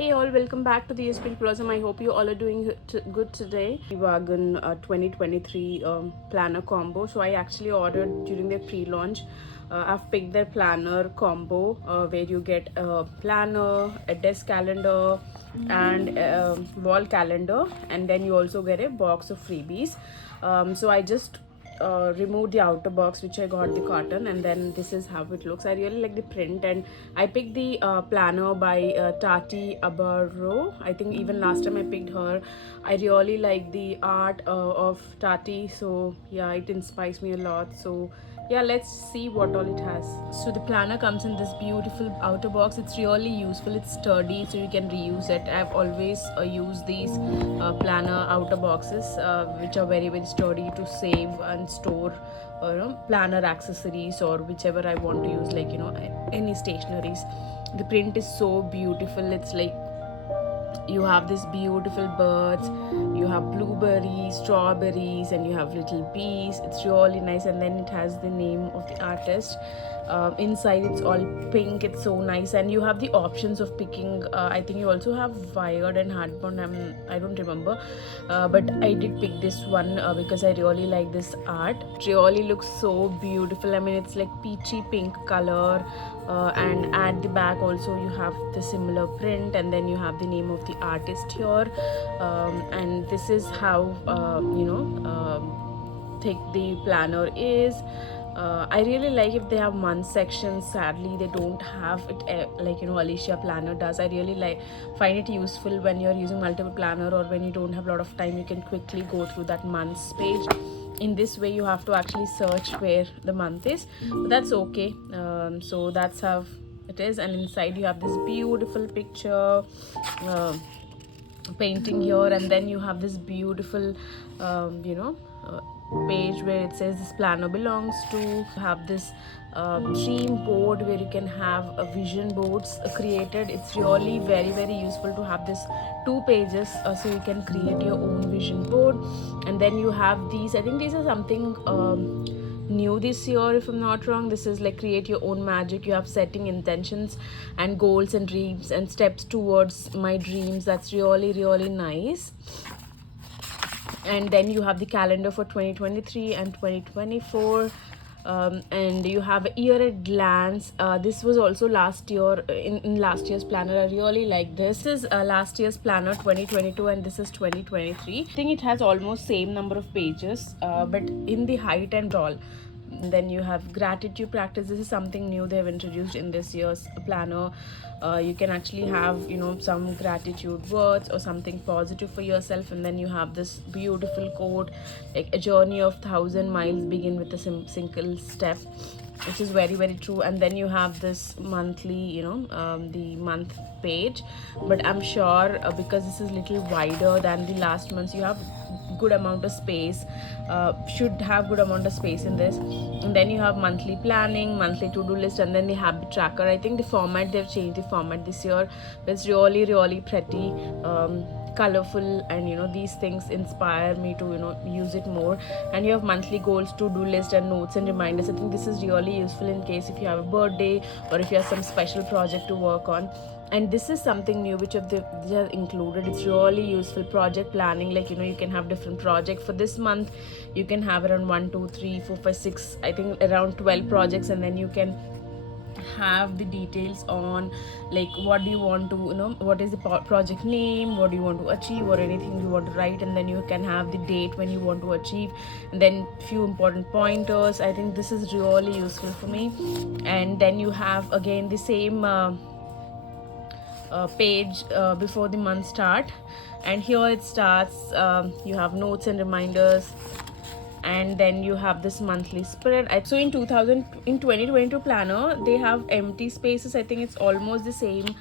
Hey all, welcome back to the Spring Blossom. I hope you all are doing good today. Wagon 2023 planner combo. So I actually ordered during their pre-launch. I've picked their planner combo where you get a planner, a desk calendar, and a wall calendar, and then you also get a box of freebies. So I just removed the outer box which I got the cotton, and then this is how it looks. I really like the print, and I picked the planner by Tati Abaro. I think even last time I picked her. I really like the art of Tati, so yeah, it inspires me a lot. So yeah, let's see what all it has. So the planner comes in this beautiful outer box. It's really useful, it's sturdy, so you can reuse it. I've always used these planner outer boxes which are very sturdy to save and store planner accessories or whichever I want to use, like any stationaries. The print is so beautiful. It's like you have these beautiful birds, you have blueberries, strawberries, and you have little bees. It's really nice, and then it has the name of the artist. Inside it's all pink. It's so nice, and you have the options of picking. I think you also have wired and hardbound. I don't remember, but I did pick this one because I really like this art. It really looks so beautiful. I mean, it's like peachy pink color. And at the back also you have the similar print, and then you have the name of the artist here, and this is how thick the planner is. I really like if they have month sections. Sadly they don't have it like Alicia planner does. I really find it useful when you're using multiple planner, or when you don't have a lot of time, you can quickly go through that months page. In this way you have to actually search where the month is, but that's okay. So that's how it is, and inside you have this beautiful picture painting here, and then you have this beautiful page where it says this planner belongs to. Have this dream board where you can have a vision boards created. It's really very useful to have this 2 pages so you can create your own vision board. And then you have these, I think these are something new this year if I'm not wrong. This is like create your own magic. You have setting intentions and goals and dreams and steps towards my dreams. That's really nice. And then you have the calendar for 2023 and 2024. And you have a year at glance. This was also last year in last year's planner. I really like this. This is last year's planner 2022, and this is 2023. I think it has almost same number of pages, but in the height and all. Then you have gratitude practice. This is something new they have introduced in this year's planner. You can actually have some gratitude words or something positive for yourself, and then you have this beautiful quote like a journey of 1,000 miles begin with a single step, which is very true. And then you have this monthly the month page, but I'm sure because this is little wider than the last months, you have good amount of space, should have good amount of space in this. And then you have monthly planning, monthly to-do list, and then the habit tracker. I think the format, they've changed the format this year, but it's really pretty, colorful, and these things inspire me to use it more. And you have monthly goals, to-do list, and notes and reminders. I think this is really useful in case if you have a birthday or if you have some special project to work on. And this is something new which they have included. It's really useful. Project planning, like you can have different projects for this month. You can have around 1 2 3 4 5 6, I think around 12 projects, and then you can have the details on like what do you want to what is the project name, what do you want to achieve, or anything you want to write, and then you can have the date when you want to achieve, and then few important pointers. I think this is really useful for me. And then you have again the same page before the month start, and here it starts. You have notes and reminders, and then you have this monthly spread. So in 2022 planner, they have empty spaces. I think it's almost the same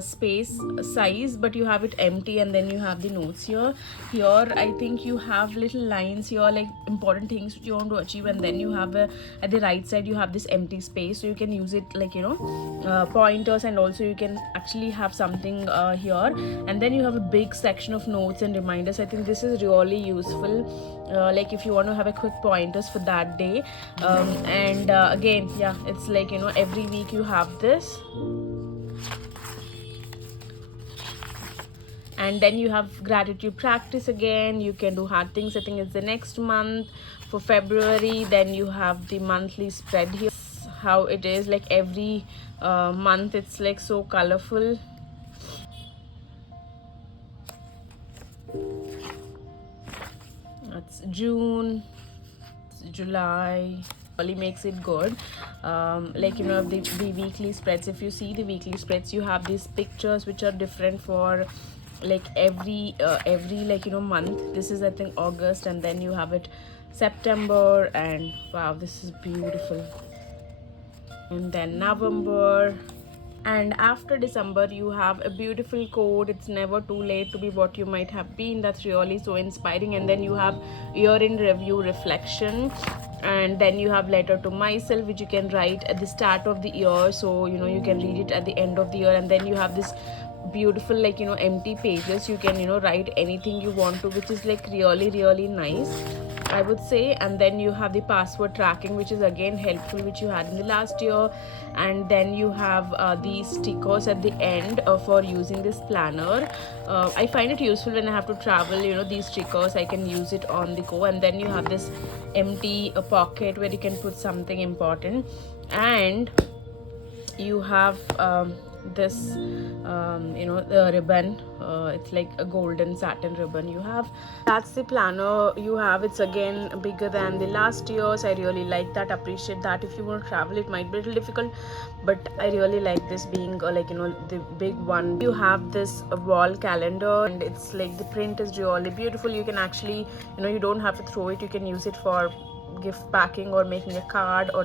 space size, but you have it empty, and then you have the notes here. I think you have little lines here like important things which you want to achieve, and then you have at the right side you have this empty space, so you can use it like pointers, and also you can actually have something here. And then you have a big section of notes and reminders. I think this is really useful, like if you want to have a quick pointers for that day. And again, yeah, it's like every week you have this. And then you have gratitude practice again. You can do hard things, I think it's the next month for February. Then you have the monthly spread here, how it is like every month. It's like so colorful. That's June, July. Really makes it good. Like, you know, the weekly spreads, if you see the weekly spreads, you have these pictures which are different for like every like, you know, month. This is, I think, August, and then you have it September, and wow, this is beautiful. And then November, and after December you have a beautiful quote: it's never too late to be what you might have been. That's really so inspiring. And then you have year in review reflection, and then you have letter to myself, which you can write at the start of the year, so you know you can read it at the end of the year. And then you have this beautiful, like, you know, empty pages. You can, you know, write anything you want to, which is like really nice, I would say. And then you have the password tracking, which is again helpful, which you had in the last year. And then you have these stickers at the end for using this planner. I find it useful when I have to travel, you know, these stickers, I can use it on the go. And then you have this empty pocket where you can put something important. And you have this you know, the ribbon, it's like a golden satin ribbon you have. That's the planner you have. It's again bigger than the last year's. I really like that, appreciate that. If you want to travel, it might be a little difficult, but I really like this being like, you know, the big one. You have this wall calendar, and it's like the print is really beautiful. You can actually, you know, you don't have to throw it, you can use it for gift packing or making a card, or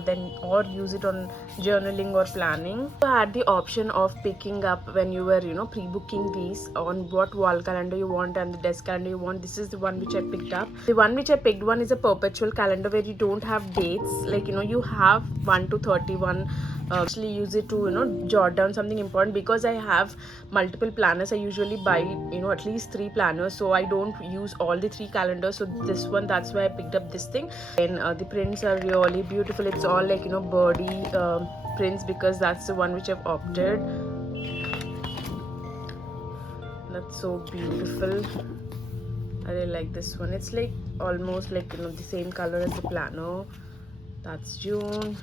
use it on journaling or planning. You had the option of picking up when you were, you know, pre-booking these on what wall calendar you want and the desk calendar you want. This is the one which I picked up. The one which I picked one is a perpetual calendar where you don't have dates, like, you know, you have 1 to 31. Actually use it to, you know, jot down something important. Because I have multiple planners, I usually buy, you know, at least 3 planners, so I don't use all the 3 calendars. So this one, that's why I picked up this thing. And the prints are really beautiful. It's all like, you know, birdie prints, because that's the one which I've opted. That's so beautiful. I really like this one. It's like almost like, you know, the same color as the planner. That's June,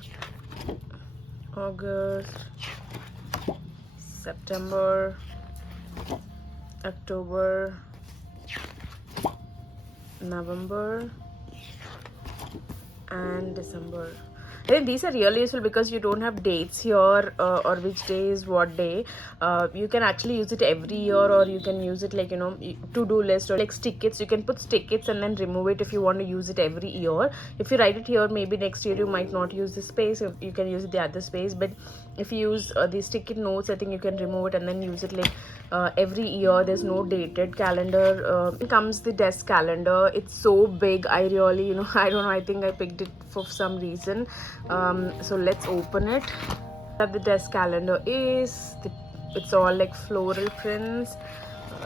August, September, October, November, and December. I think these are really useful because you don't have dates here, or which day is what day. You can actually use it every year, or you can use it like, you know, to-do list, or like stick-its. You can put stick-its and then remove it if you want to use it every year. If you write it here, maybe next year you might not use the space, you can use it the other space. But if you use the stick-it notes, I think you can remove it and then use it like every year. There's no dated calendar. Comes the desk calendar. It's so big. I really, you know, I don't know, I think I picked it for some reason. So let's open it. The desk calendar is it's all like floral prints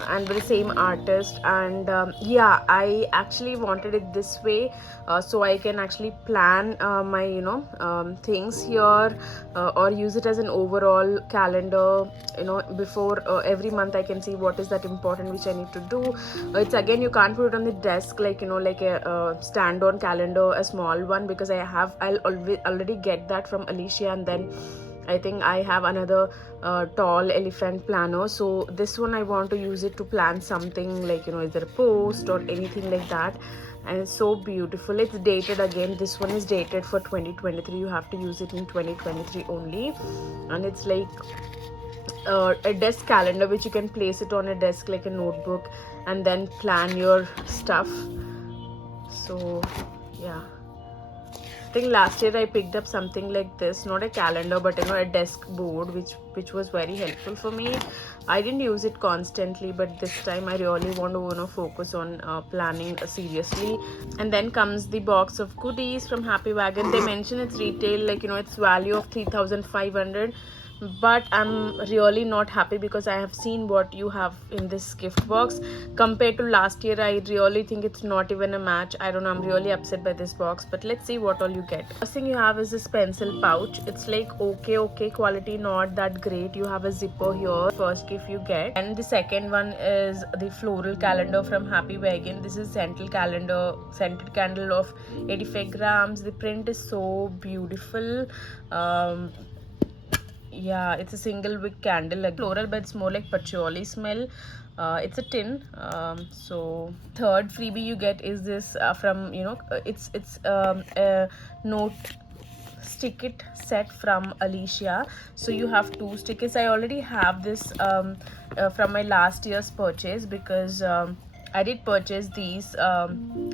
and with the same artist. And yeah, I actually wanted it this way, so I can actually plan my, you know, things here, or use it as an overall calendar, you know, before every month I can see what is that important which I need to do. It's again, you can't put it on the desk, like, you know, like a stand-on calendar, a small one, because I'll already get that from Alicia. And then I think I have another tall elephant planner. So this one I want to use it to plan something like, you know, either a post or anything like that. And it's so beautiful. It's dated again. This one is dated for 2023. You have to use it in 2023 only. And it's like a desk calendar which you can place it on a desk like a notebook and then plan your stuff. So yeah, I think last year I picked up something like this, not a calendar, but, you know, a desk board, which was very helpful for me. I didn't use it constantly, but this time I really want to, you know, focus on planning seriously. And then comes the box of goodies from Happy Wagon. They mention its retail, like, you know, its value of 3,500, but I'm really not happy because I have seen what you have in this gift box compared to last year. I really think it's not even a match. I don't know, I'm really upset by this box, but let's see what all you get. First thing you have is this pencil pouch. It's like okay quality, not that great. You have a zipper here, first gift you get. And the second one is the floral calendar from Happy Wagon. This is scented candle of 85 grams. The print is so beautiful. Yeah, it's a single wick candle, like floral, but it's more like patchouli smell. It's a tin. So third freebie you get is this from, it's a note stick it set from Alicia. So you have two stickers. I already have this from my last year's purchase, because I did purchase these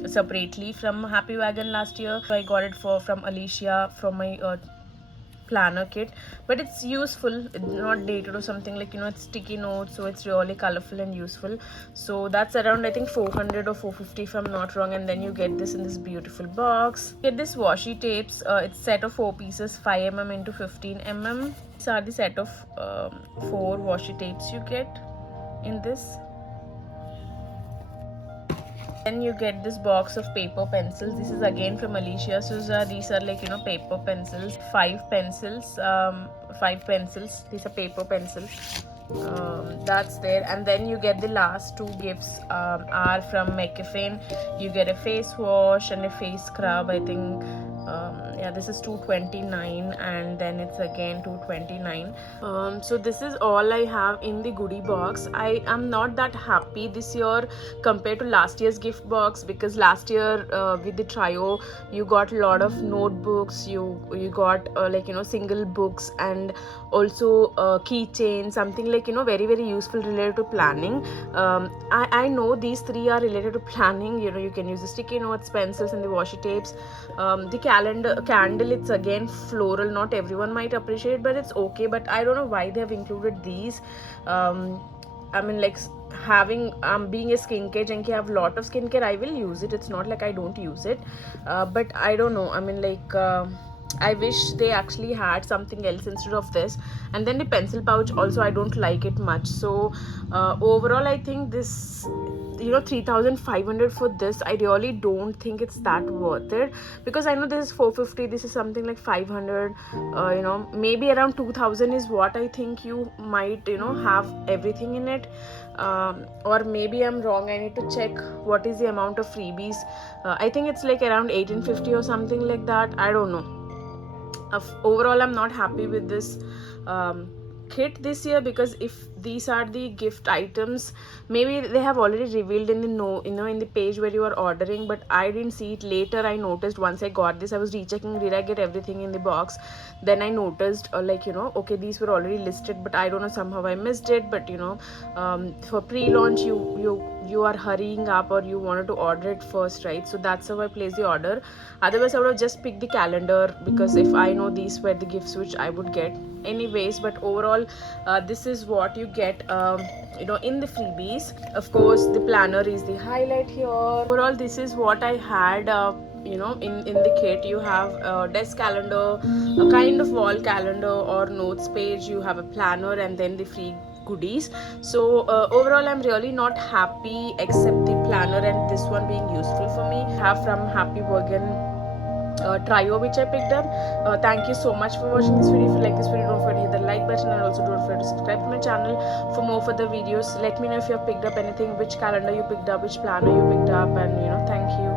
separately from Happy Wagon last year. So I got it from Alicia from my planner kit, but it's useful. It's not dated or something, like, it's sticky notes, so it's really colorful and useful. So that's around, I think, 400 or 450 if I'm not wrong. And then you get this in this beautiful box. You get this washi tapes. It's set of 4 pieces, 5mm into 15mm. These are the set of 4 washi tapes you get in this. Then you get this box of paper pencils. This is again from Alicia Souza. These are like, paper pencils. 5 pencils. 5 pencils. These are paper pencils. That's there. And then you get the last 2 gifts are from McAfee. You get a face wash and a face scrub, I think. Yeah, this is 229, and then it's again 229. So this is all I have in the goodie box. I am not that happy this year compared to last year's gift box, because last year with the trio you got a lot of notebooks, you got single books, and also keychain, something like, very very useful related to planning. I know these 3 are related to planning. You can use the sticky notes, pencils, and the washi tapes. The candle, it's again floral. Not everyone might appreciate, but it's okay. But I don't know why they have included these. I mean, like, having being a skincare junkie, I have a lot of skincare. I will use it. It's not like I don't use it, but I don't know. I mean, like, I wish they actually had something else instead of this. And then the pencil pouch also, I don't like it much. So overall, I think this, 3,500 for this, I really don't think it's that worth it, because I know this is 450, this is something like 500. Maybe around 2,000 is what I think you might have everything in it. Or maybe I'm wrong. I need to check what is the amount of freebies. I think it's like around 1850 or something like that. I don't know. Overall, I'm not happy with this kit this year, because if these are the gift items, maybe they have already revealed in the in the page where you are ordering, but I didn't see it. Later I noticed, once I got this, I was rechecking, did I get everything in the box. Then I noticed okay, these were already listed, but I don't know, somehow I missed it. But for pre-launch, you are hurrying up, or you wanted to order it first, right? So that's how I placed the order. Otherwise I would have just picked the calendar, because if I know these were the gifts which I would get anyways. But overall, this is what you get in the freebies. Of course, the planner is the highlight here. Overall, this is what I had in the kit. You have a desk calendar, a kind of wall calendar or notes page. You have a planner, and then the free goodies. So overall, I'm really not happy, except the planner and this one being useful for me. I have from Happy Wagon trio which I picked up. Thank you so much for watching this video. If you like this video, don't forget to hit the like button, and also don't forget to subscribe to my channel for more further videos. Let me know if you have picked up anything, which calendar you picked up, which planner you picked up, and thank you.